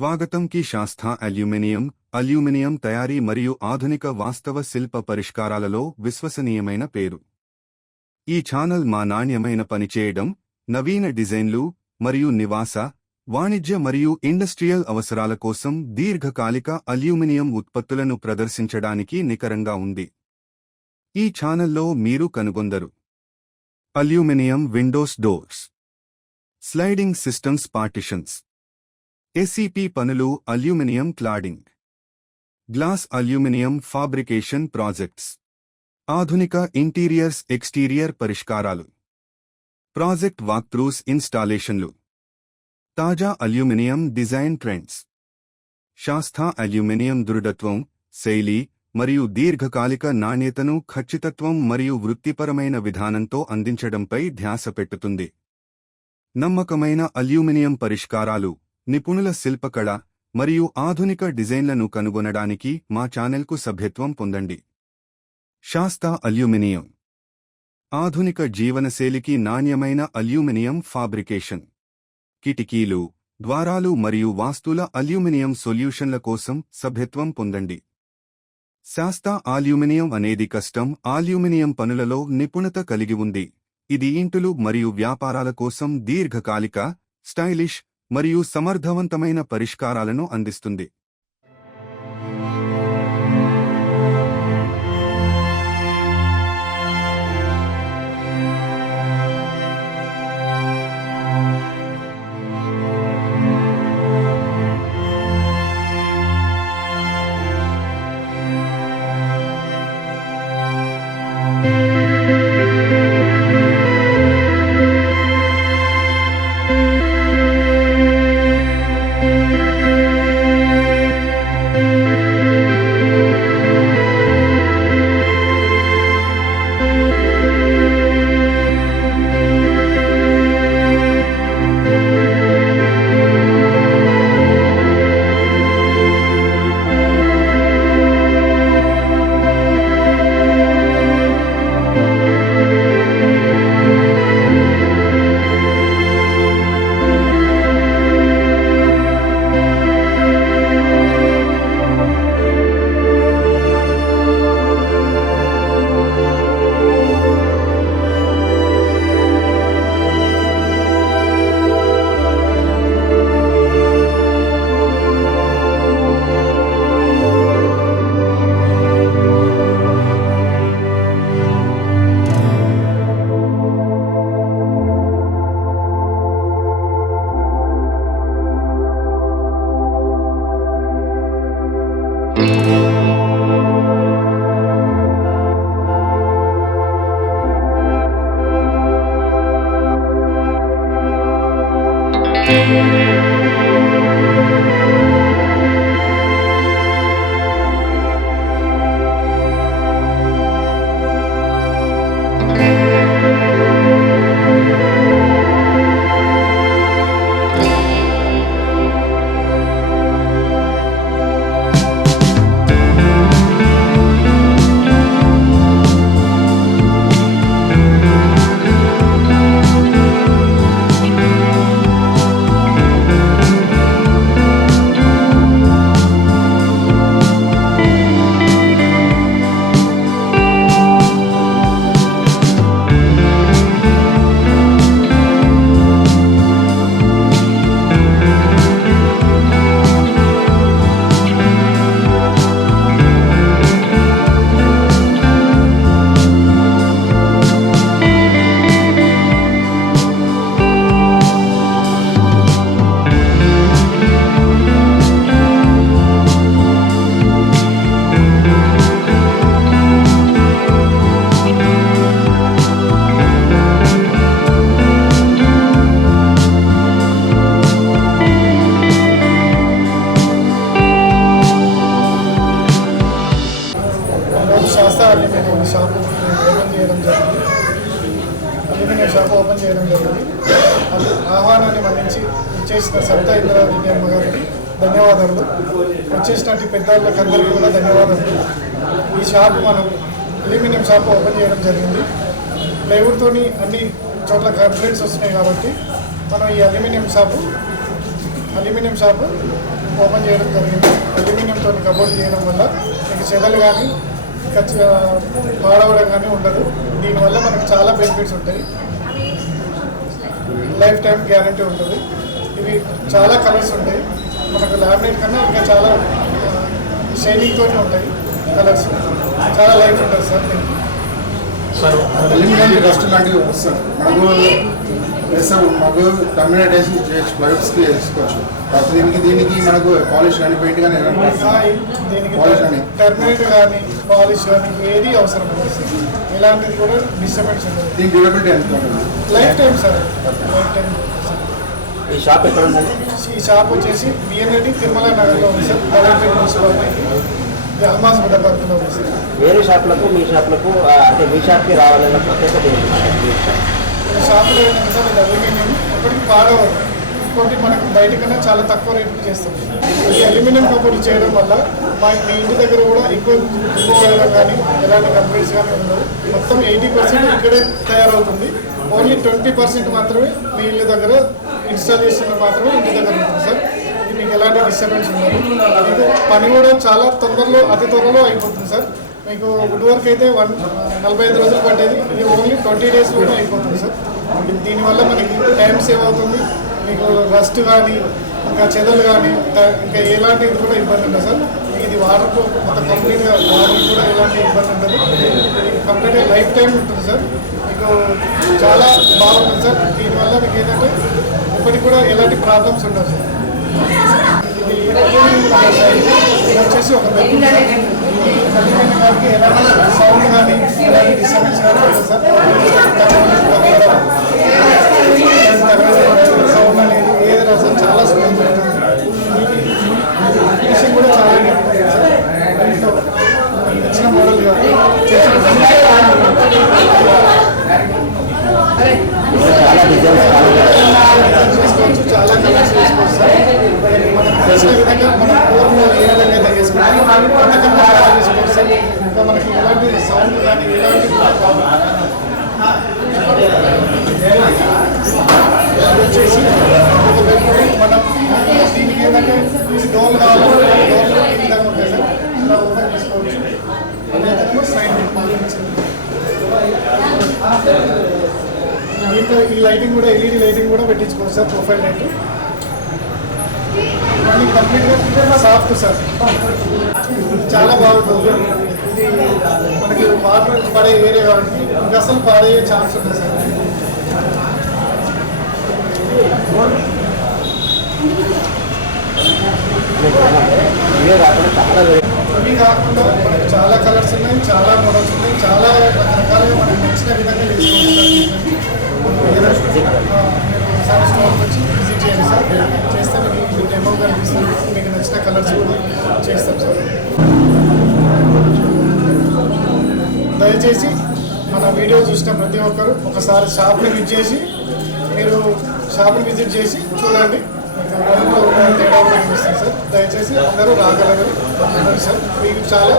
స్వాగతం కి శాస్త్ర అల్యూమినియం తయారీ మరియు ఆధునిక వాస్తవ శిల్ప పరిష్కారాలలో విశ్వసనీయమైన పేరు. ఈ ఛానల్ మా నాణ్యమైన పనిచేయడం, నవీన డిజైన్లు మరియు నివాస, వాణిజ్య మరియు ఇండస్ట్రియల్ అవసరాల కోసం దీర్ఘకాలిక అల్యూమినియం ఉత్పత్తులను ప్రదర్శించడానికి నికరంగా ఉంది. ఈ ఛానల్లో మీరు కనుగొందరు: aluminium windows doors, sliding systems partitions, ACP పనులు, aluminium cladding, glass aluminium fabrication projects, ఆధునిక ఇంటీరియర్స్ ఎక్స్టీరియర్ పరిష్కారాలు, ప్రాజెక్ట్ వాక్త్రూస్ ఇన్స్టాలేషన్లు, తాజా aluminium design trends. Shastra aluminium దృఢత్వం, శైలి మరియు దీర్ఘకాలిక నాణ్యతను ఖచ్చితత్వం మరియు వృత్తిపరమైన విధానంతో అందించడంపై ధ్యాస పెట్టుతుంది. నమ్మకమైన అల్యూమినియం పరిష్కారాలు, నిపుణుల శిల్పకళ మరియు ఆధునిక డిజైన్లను కనుగొనడానికి మా ఛానెల్కు సభ్యత్వం పొందండి. శాస్త్ర అల్యూమినియం, ఆధునిక జీవనశైలికి నాణ్యమైన అల్యూమినియం ఫాబ్రికేషన్. కిటికీలు, ద్వారాలు మరియు వాస్తుల అల్యూమినియం సొల్యూషన్ల కోసం సభ్యత్వం పొందండి. శాస్త్ర అల్యూమినియం అనేది కస్టమ్ అల్యూమినియం పనులలో నిపుణత కలిగి ఉంది. ఇది ఇంటులు మరియు వ్యాపారాల కోసం దీర్ఘకాలిక, స్టైలిష్ మరియు సమర్థవంతమైన పరిష్కారాలను అందిస్తుంది. అల్యూమినియం షాపు ఓపెన్ చేయడం జరిగింది. ఆహ్వానాన్ని మన్నించి ఇచ్చేసిన సబితా ఇంద్రారెడ్డి అమ్మ గారికి ధన్యవాదాలు. వచ్చేసినట్టు పెద్దవాళ్ళకి అందరికీ కూడా ధన్యవాదాలు. ఈ షాపు మనం అల్యూమినియం షాపు ఓపెన్ చేయడం జరిగింది. ప్లైవుడ్తో అన్ని చోట్ల కంప్లైంట్స్ వస్తున్నాయి కాబట్టి మనం ఈ అల్యూమినియం షాపు ఓపెన్ చేయడం జరిగింది. అల్యూమినియంతో కబోర్డ్ చేయడం వల్ల మీకు చెదలు కానీ పాడవడం కానీ ఉండదు. దీనివల్ల మనకు చాలా బెనిఫిట్స్ ఉంటాయి. లైఫ్ టైం గ్యారంటీ ఉంటుంది. ఇవి చాలా కలర్స్ ఉంటాయి. మనకు లామినేట్ కన్నా ఇంకా చాలా షైనింగ్తోనే ఉంటాయి కలర్స్. చాలా లైఫ్ ఉంటుంది సార్. సార్ అల్యూమినియం డస్ట్ లాంటివి వస్తుంది మాకు టర్మినేటేషన్ చేయొచ్చు, ప్లైవుడ్స్కి వేసుకోవచ్చు. దీనికి మనకు పాలిష్ కానీ పెయింట్ కానీ దీనికి పాలిష్ కానీ టర్మినేట్ కానీ పాలిష్ కానీ ఏది అవసరం లేదు సార్. ఇలాంటిది కూడా డిస్టర్బెన్స్ ఉంటుంది. దీని డ్యూరబిలిటీ ఎంత ఉంటుంది? Life time sir. Life time. ఈ షాప్ ఎక్కడ ఉందండి? ఈ షాప్ వచ్చేసి బిఎన్ఐటి తిరుమల నగర్లో ఉంది సార్. కలెక్టరేట్ మున్సిపాలిటీ అల్మాస్ గుడ్డ పక్కన ఉంది సార్. వేరే షాపులకు మీ షాపులకు అంటే మీ షాప్కి రావాలన్న ప్రత్యేకత ఏంటి? ఈ షాప్లో ఏంటంటే సార్ ఇది అల్యూమినియం ఇప్పటికి పాడవదు. ఇంకోటి మనకు బయట కన్నా చాలా తక్కువ రేటుకి చేస్తాం. ఈ అల్యూమినియం కబోర్డ్ చేయడం వల్ల మీ ఇంటి దగ్గర కూడా ఎక్కువ వేయడం కానీ ఎలాంటి కంప్లైంట్స్ కానీ ఉండదు. మొత్తం 80% ఇక్కడే తయారవుతుంది. ఓన్లీ 20% మాత్రమే మీ ఇల్లు దగ్గర ఇన్స్టాల్ చేసిన మాత్రమే ఇంటి దగ్గర ఉంటుంది సార్. ఇది మీకు ఎలాంటి డిస్టర్బెన్స్ ఉండదు. మీకు పని కూడా చాలా తొందరలో అతి త్వరలో అయిపోతుంది సార్. మీకు వుడ్ వర్క్ అయితే 45 రోజులు పట్టేది, ఇది ఓన్లీ 20 డేస్లోనే అయిపోతుంది సార్. దీనివల్ల మనకి టైం సేవ్ అవుతుంది. మీకు రస్ట్ కానీ ఇంకా చెదలు కానీ ఇంకా ఎలాంటి ఇది కూడా ఇబ్బంది ఉండదు సార్. ఇది వాటర్ మొత్తం కంప్లీట్గా వాటర్ కూడా ఎలాంటి ఇబ్బంది ఉండదు. కంప్లీట్గా లైఫ్ టైం ఉంటుంది సార్. మీకు చాలా బాగుంటుంది సార్. దీనివల్ల మీకు ఏంటంటే ఇప్పటికి కూడా ఎలాంటి ప్రాబ్లమ్స్ ఉండవు సార్. ఇది వచ్చేసి ఒక బెడ్రూమ్ గారికి ఎలాంటి సౌండ్ కానీ ఎలాంటి డిస్టర్బెన్స్ కానీ ఉండదు సార్. సౌండ్ అనేది ఏది రసం చాలా సులభంగా ఉంటుంది. ఫినిషింగ్ కూడా చాలా బాగుంటుంది సార్. ఇంట్లో నచ్చిన మోడల్ చేసుకోవచ్చు. చాలా కలర్స్ వేసుకోవచ్చు సార్. మనకు తెలిసిన విధంగా మన కోర్లో ఏ విధంగా అయితే వేసుకోవచ్చు అంతకన్నా బాగా చేసుకోవచ్చు సార్. ఇంకా మనకి ఎలాంటి సౌండ్ కానీ ఎలాంటి వచ్చేసి ఒక బెడ్రూమ్ మనం దీనికి ఏంటంటే డోర్లు కావాలంటే డోర్లు ఈ విధంగా ఉంటాయి సార్. ఇలా ఓపెన్ చేసుకోవచ్చు. అదేవిధంగా సైడ్ దీంట్లో ఈ లైటింగ్ కూడా ఎల్ఈడి లైటింగ్ కూడా పెట్టించుకోవచ్చు సార్. ప్రొఫైల్ లైట్ మళ్ళీ కంప్లీట్గా సాఫ్ట్ సార్. చాలా బాగుంటుంది. ఇది మనకి వాటర్ పడే ఏరియా కాబట్టి ఇంకా అసలు పాడయ్యే ఛాన్స్ ఉంటుంది సార్. ఇవి కాకుండా మనకి చాలా కలర్స్ ఉన్నాయి, చాలా మోడల్స్ ఉన్నాయి, చాలా రకరకాలుగా మనకు నచ్చిన విధంగా చేసుకోవచ్చు సార్. స్టోర్కి వచ్చి విజిట్ చేయండి సార్. చేస్తే మీకు డెమో కనిపిస్తుంది. మీకు నచ్చిన కలర్స్ కూడా చేస్తాం సార్. దయచేసి మన వీడియో చూసిన ప్రతి ఒక్కరు ఒకసారి షాప్ని విజిట్ చేసి మీరు షాప్ని విజిట్ చేసి చూడండి. తేడా కూడా కనిపిస్తుంది సార్. దయచేసి అందరూ రాగలరు సార్. మీకు చాలా